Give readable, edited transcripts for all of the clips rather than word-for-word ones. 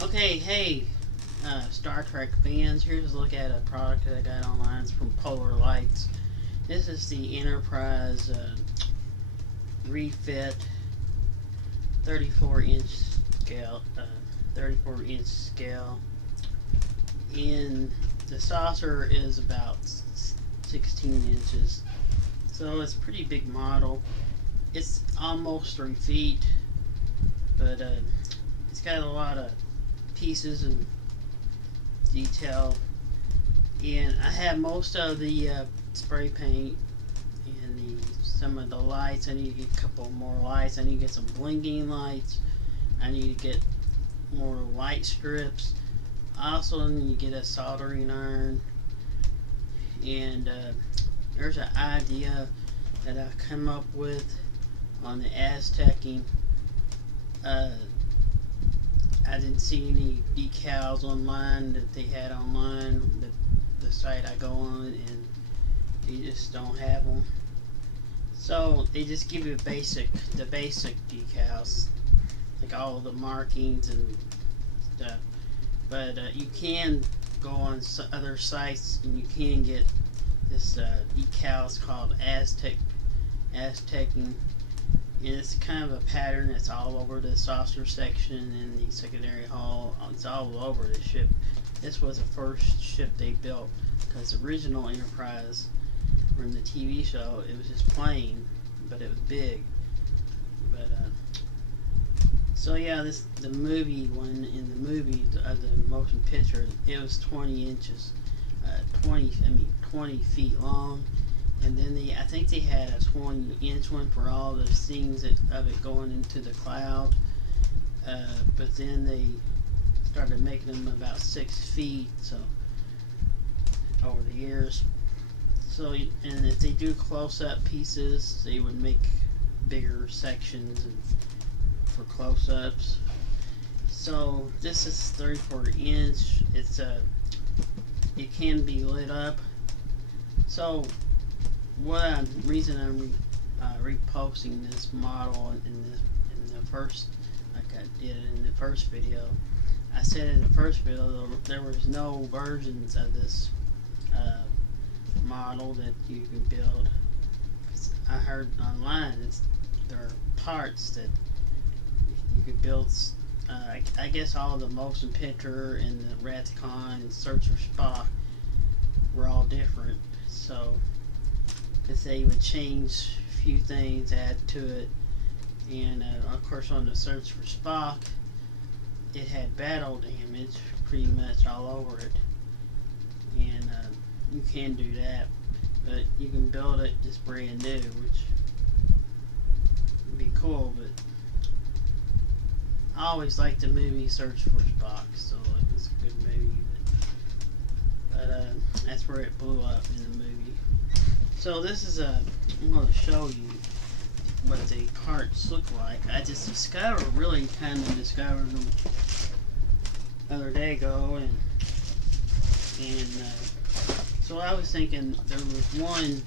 Okay, hey, Star Trek fans, here's a look at a product that I got online. It's from Polar Lights. This is the Enterprise refit 34-inch scale, 34-inch scale. And the saucer is about 16 inches, so it's a pretty big model. It's almost 3 feet, but it's got a lot of pieces and detail, and I have most of the spray paint and some of the lights. I need to get a couple more lights. I need to get some blinking lights. I need to get more light strips. I also need to get a soldering iron, and there's an idea that I come up with on the Aztecing. I didn't see any decals online that they had online, the site I go on, and they just don't have them. So they just give you the basic decals, like all the markings and stuff. But you can go on other sites and you can get this decals called Aztecing, and it's kind of a pattern that's all over the saucer section and the secondary hull. It's all over the ship. This was the first ship they built, because the original Enterprise from the TV show, it was just plain, but it was big. But so yeah, the movie one, in the movie of the motion picture, it was 20 inches, 20 feet long. And then I think they had a 20-inch one for all the scenes of it going into the cloud. But then they started making them about 6 feet, so over the years. So, and if they do close-up pieces, they would make bigger sections for close-ups. So this is 34-inch. It can be lit up. So reason I'm reposting this model in the first, like I did in the first video. I said in the first video there was no versions of this model that you can build. I heard online there are parts that you could build. I guess all the motion picture and the Rathcon and Search for Spock were all different. So if they would change a few things, add to it, and of course on the Search for Spock, it had battle damage pretty much all over it, and you can do that, but you can build it just brand new, which would be cool. But I always liked the movie Search for Spock, so it was a good movie, but that's where it blew up in the movie. So this is I'm going to show you what the parts look like. I just really kind of discovered them the other day ago, and so I was thinking there was one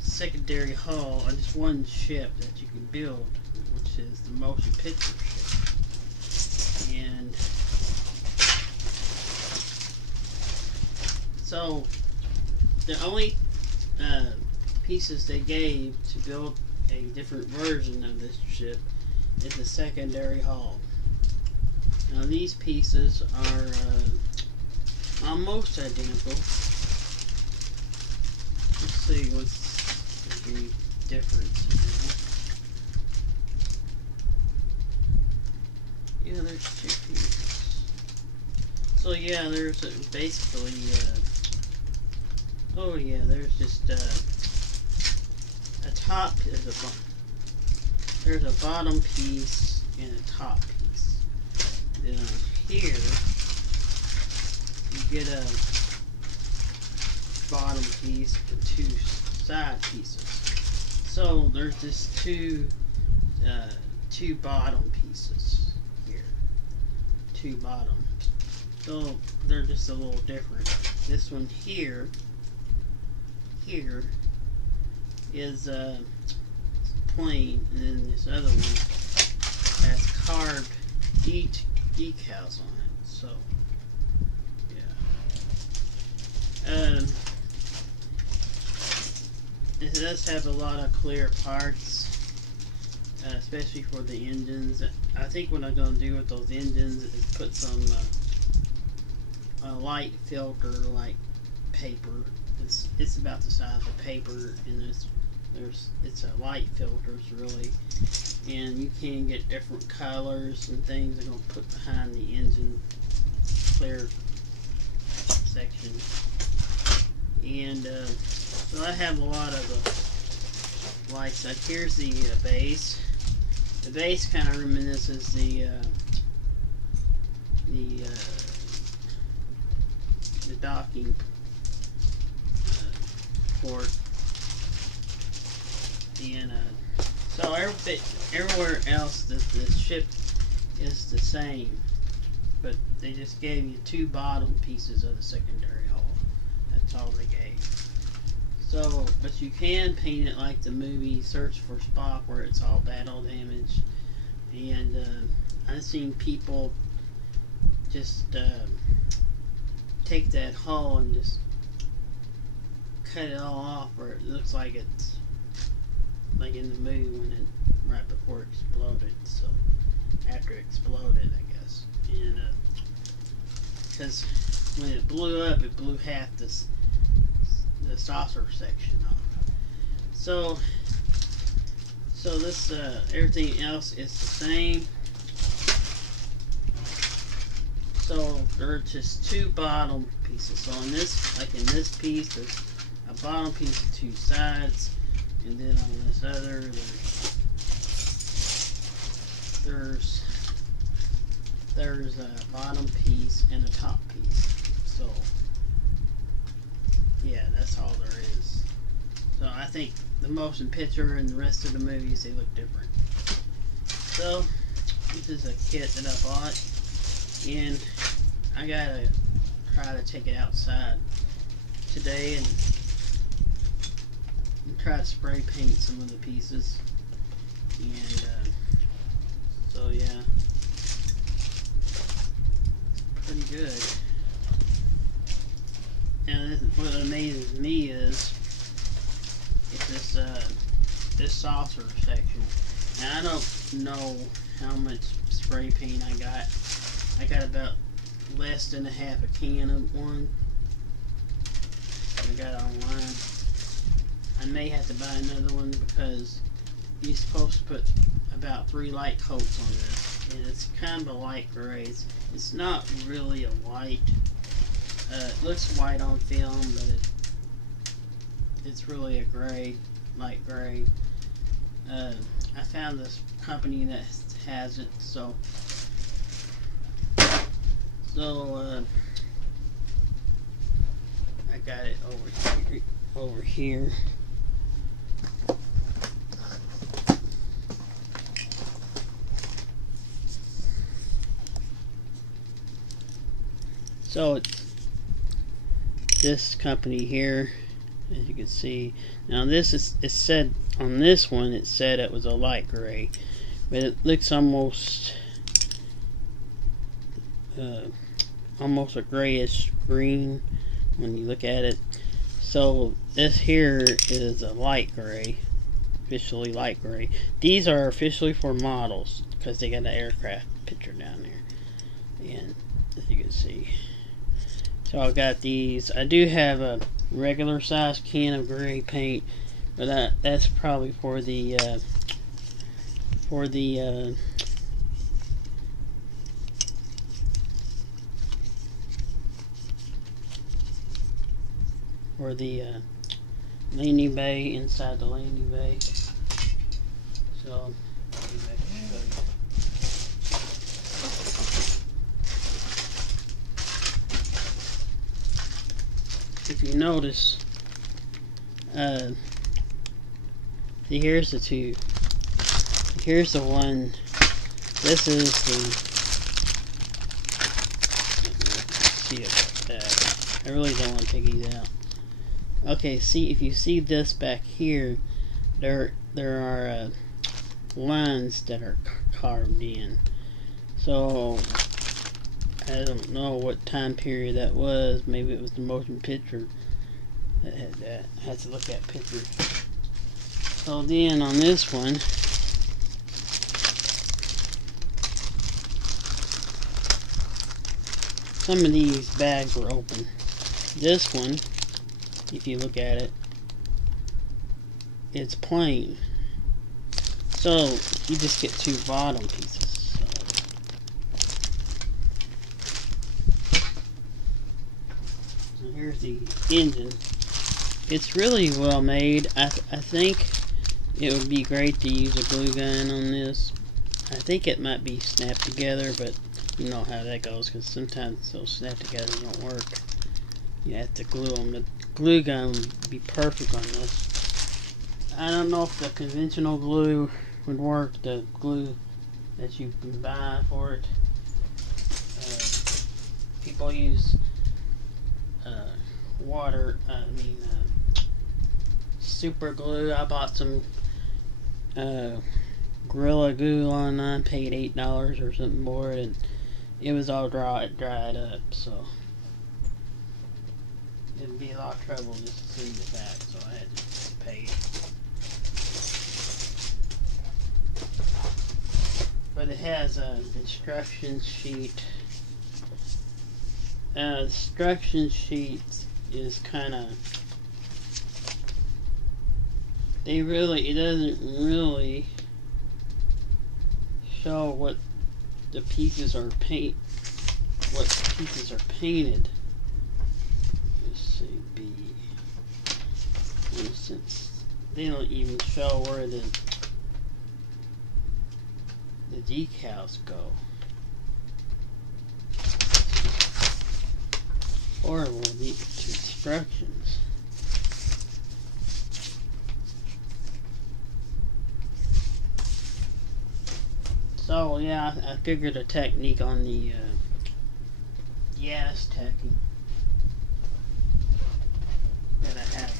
secondary hull, or just one ship that you can build, which is the motion picture ship. And so the only pieces they gave to build a different version of this ship is the secondary hull. Now these pieces are almost identical. Let's see what's the difference here. Yeah, there's 2 pieces. So yeah, there's basically oh yeah, there's just a top there's a bottom piece and a top piece. Then here you get a bottom piece and 2 side pieces. So there's just two bottom pieces here. 2 bottoms. So they're just a little different. This one here is plain, and then this other one has carved decals on it. So it does have a lot of clear parts, especially for the engines. I think what I'm going to do with those engines is put some light filter like paper. It's about the size of paper, and it's a light filters really, and you can get different colors and things I'm going to put behind the engine clear section. And so I have a lot of the lights. Like here's the base. The base kind of reminisces the docking port, and so everywhere else the ship is the same, but they just gave you two bottom pieces of the secondary hull. That's all they gave. So, but you can paint it like the movie Search for Spock, where it's all battle damage. And I've seen people just take that hull and just cut it all off, where it looks like it's like in the movie when it right before it exploded. So after it exploded, I guess, and because when it blew up, it blew half the saucer section off. So this everything else is the same. So there are just two bottom pieces. So in this, like in this piece, there's a bottom piece of two sides, and then on this other, there's a bottom piece and a top piece. So yeah, that's all there is. So I think the motion picture and the rest of the movies, they look different. So this is a kit that I bought, and I gotta try to take it outside today and try to spray paint some of the pieces. And so yeah, pretty good. And what amazes me is this saucer section. Now I don't know how much spray paint I got. I got about less than a half a can of one. I got it online. I may have to buy another one because you're supposed to put about 3 light coats on this, and it's kind of a light gray. It's not really a white. It looks white on film, but it's really a gray, light gray. I found this company that has it, so I got it over here. So it's this company here, as you can see. Now this is, it said on this one, it said it was a light gray, but it looks almost a grayish green when you look at it. So this here is a light gray, officially light gray. These are officially for models because they got an aircraft picture down there, and as you can see. So I got these. I do have a regular size can of gray paint, but that's probably for the landing bay, inside the landing bay. So if you notice, see, here's the two. Here's the one. This is the. See it like that. I really don't want to take these out. Okay, see, if you see this back here, there are lines that are carved in. So I don't know what time period that was. Maybe it was the motion picture that had that. I had to look at pictures. So then on this one, some of these bags were open. This one, if you look at it, it's plain. So you just get two bottom pieces. So here's the engine. It's really well made. I think it would be great to use a glue gun on this. I think it might be snapped together, but you know how that goes, because sometimes those snap together don't work. You have to glue them. The glue gun would be perfect on this. I don't know if the conventional glue would work, the glue that you can buy for it. People use super glue. I bought some Gorilla Glue online, paid $8 or something for it, and it was all dried up, so it'd be a lot of trouble just to send it back, so I had to pay it. But it has an instruction sheet. The instruction sheet is kind of, it doesn't really show what the pieces are painted. Let's see, for instance, they don't even show where the decals go. Horrible, these instructions. So yeah, I figured a technique on the Aztecing that I have.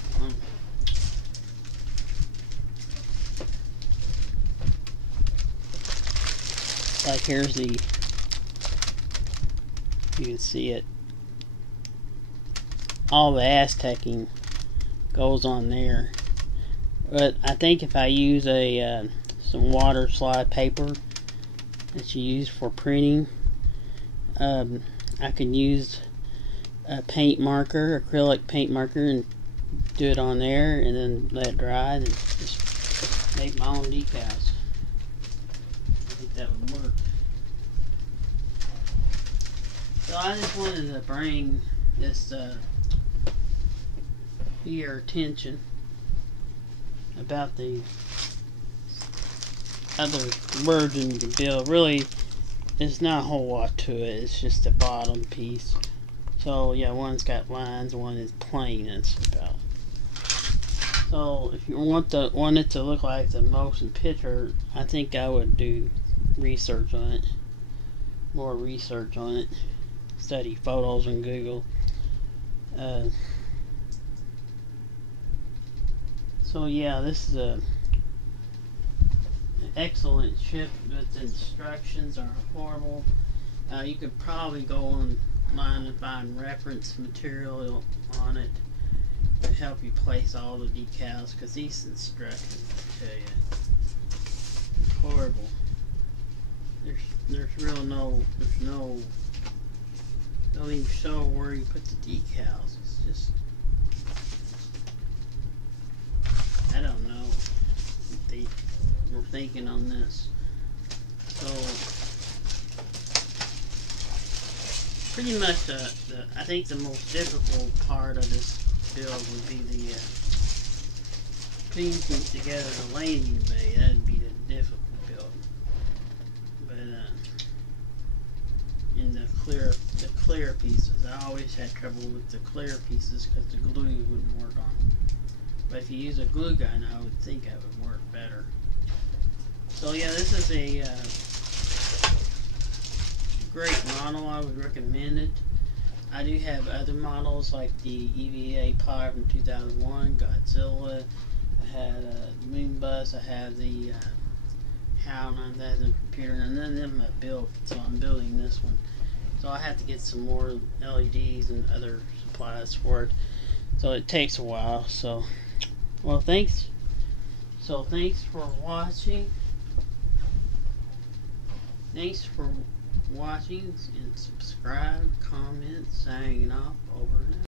Like here's the, you can see it. All the Aztecing goes on there. But I think if I use a some water slide paper that you use for printing, I can use a paint marker, acrylic paint marker, and do it on there, and then let it dry, and just make my own decals. I think that would work. So I just wanted to bring this to your attention about the other version you can build. Really, there's not a whole lot to it. It's just the bottom piece. So yeah, one's got lines, one is plain. That's about. So if you want it to look like the motion picture, I think I would do research on it, more research on it, study photos on Google. So yeah, this is an excellent chip, but the instructions are horrible. You could probably go online and find reference material on it to help you place all the decals, because these instructions, I tell you, it's horrible. There's don't even show where you put the decals. It's just, I don't know what they were thinking on this. So pretty much I think the most difficult part of this build would be the putting things together, the landing bay. That'd be the difficult build. But in the clear pieces, I always had trouble with the clear pieces because the glue wouldn't work on them. But if you use a glue gun, I would think that would work better. So yeah, this is a great model. I would recommend it. I do have other models like the EVA Pilot from 2001, Godzilla. I had a Moonbus. I have the HAL 9000 computer, and none of them I built. So I'm building this one. So So I have to get some more LEDs and other supplies for it. So it takes a while. So, well, thanks. So thanks for watching. Thanks for watching and subscribe, comment, signing off, over and out.